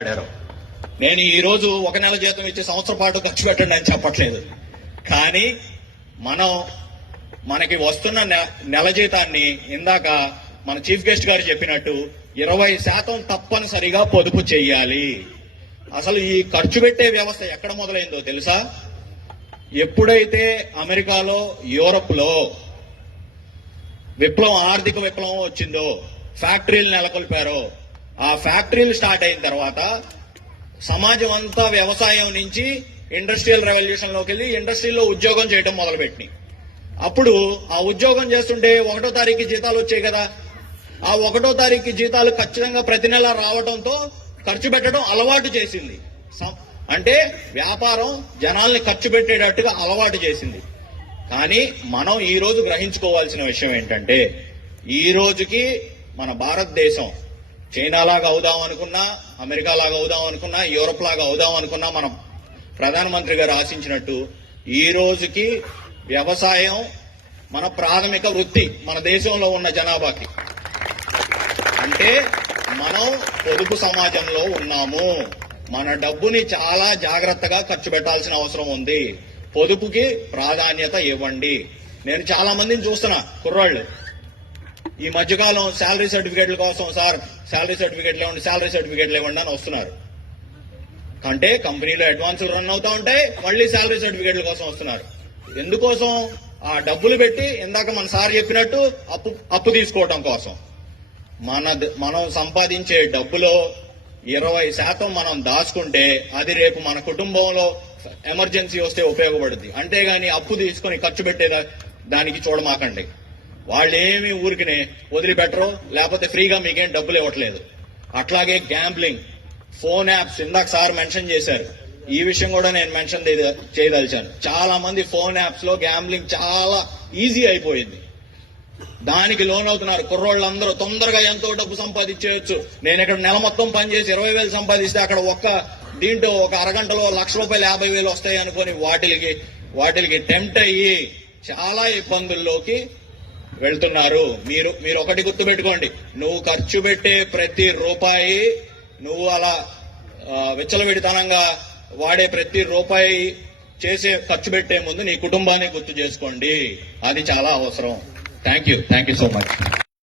నేను ఈ రోజు ఒక నెల జీతం ఇచ్చి సంవత్సరం పాటు ఖర్చు పెట్టండి అని చెప్పట్లేదు. కానీ మనకి వస్తున్న నెల జీతాన్ని ఇందాక మన చీఫ్ గెస్ట్ గారు చెప్పినట్టు 20% తప్పనిసరిగా పొదుపు చెయ్యాలి. అసలు ఈ ఖర్చు పెట్టే వ్యవస్థ ఎక్కడ మొదలైందో తెలుసా? ఎప్పుడైతే అమెరికాలో, యూరప్ లో ఆర్థిక విప్లవం వచ్చిందో, ఫ్యాక్టరీలు నెలకొల్పారో, ఆ ఫ్యాక్టరీలు స్టార్ట్ అయిన తర్వాత సమాజం అంతా వ్యవసాయం నుంచి ఇండస్ట్రియల్ రెవల్యూషన్ లోకి వెళ్ళి ఇండస్ట్రీలో ఉద్యోగం చేయడం మొదలుపెట్టినాయి. అప్పుడు ఆ ఉద్యోగం చేస్తుంటే 1వ తారీఖు జీతాలు వచ్చాయి కదా. ఆ 1వ తారీఖు జీతాలు ఖచ్చితంగా ప్రతి నెల రావడంతో ఖర్చు పెట్టడం అలవాటు చేసింది. అంటే వ్యాపారం జనాల్ని ఖర్చు పెట్టేటట్టుగా అలవాటు చేసింది. కానీ మనం ఈ రోజు గ్రహించుకోవాల్సిన విషయం ఏంటంటే, ఈ రోజుకి మన భారతదేశం చైనా లాగా అవుదాం అనుకున్నా, అమెరికా లాగా అవుదాం అనుకున్నా, యూరోప్ లాగా అవుదాం అనుకున్నా, మనం ప్రధానమంత్రి గారు ఆశించినట్టు ఈ రోజుకి వ్యవసాయం మన ప్రాథమిక వృత్తి మన దేశంలో ఉన్న జనాభాకి. అంటే మనం పొదుపు సమాజంలో ఉన్నాము. మన డబ్బుని చాలా జాగ్రత్తగా ఖర్చు పెట్టాల్సిన అవసరం ఉంది. పొదుపుకి ప్రాధాన్యత ఇవ్వండి. నేను చాలా మందిని చూస్తున్నా, కుర్రాళ్ళు ఈ మధ్యకాలం శాలరీ సర్టిఫికేట్ల కోసం, సార్ శాలరీ సర్టిఫికేట్లు ఇవ్వండి అని వస్తున్నారు. అంటే కంపెనీలో అడ్వాన్సులు రన్ అవుతా ఉంటాయి, మళ్ళీ శాలరీ సర్టిఫికేట్ల కోసం వస్తున్నారు. ఎందుకోసం? ఆ డబ్బులు పెట్టి ఇందాక మన సార్ చెప్పినట్టు అప్పు తీసుకోవటం కోసం. మనం సంపాదించే డబ్బులో 20% మనం దాచుకుంటే అది రేపు మన కుటుంబంలో ఎమర్జెన్సీ వస్తే ఉపయోగపడుద్ది. అంతేగాని అప్పు తీసుకొని ఖర్చు పెట్టే దానికి చూడమాకండి. వాళ్ళు ఏమి ఊరికినే వదిలిపెట్టరు, లేకపోతే ఫ్రీగా మీకేం డబ్బులు ఇవ్వట్లేదు. అట్లాగే గ్యాంబ్లింగ్, ఫోన్ యాప్స్ ఇందాక సార్ మెన్షన్ చేశారు. ఈ విషయం కూడా నేను మెన్షన్ చేయదలిచాను. చాలా మంది ఫోన్ యాప్స్ లో గ్యాంబ్లింగ్ చాలా ఈజీ అయిపోయింది. దానికి లోన్ అవుతున్నారు కుర్రోళ్ళందరూ. తొందరగా ఎంతో డబ్బు సంపాదించేయచ్చు. నేను ఇక్కడ నెల మొత్తం పనిచేసి 20,000 సంపాదిస్తే అక్కడ దీంట్లో ఒక అరగంటలో ₹1,00,000 50,000 వస్తాయి అనుకుని వాటికి టెంప్ట్ అయ్యి చాలా ఇబ్బందుల్లోకి వెళ్తున్నారు. మీరు ఒకటి గుర్తుపెట్టుకోండి, నువ్వు ఖర్చు పెట్టే ప్రతి రూపాయి, నువ్వు అలా విచ్చలవిడితనంగా వాడే ప్రతి రూపాయి ఖర్చు పెట్టే ముందు నీ కుటుంబాన్ని గుర్తు చేసుకోండి. అది చాలా అవసరం. Thank you so much.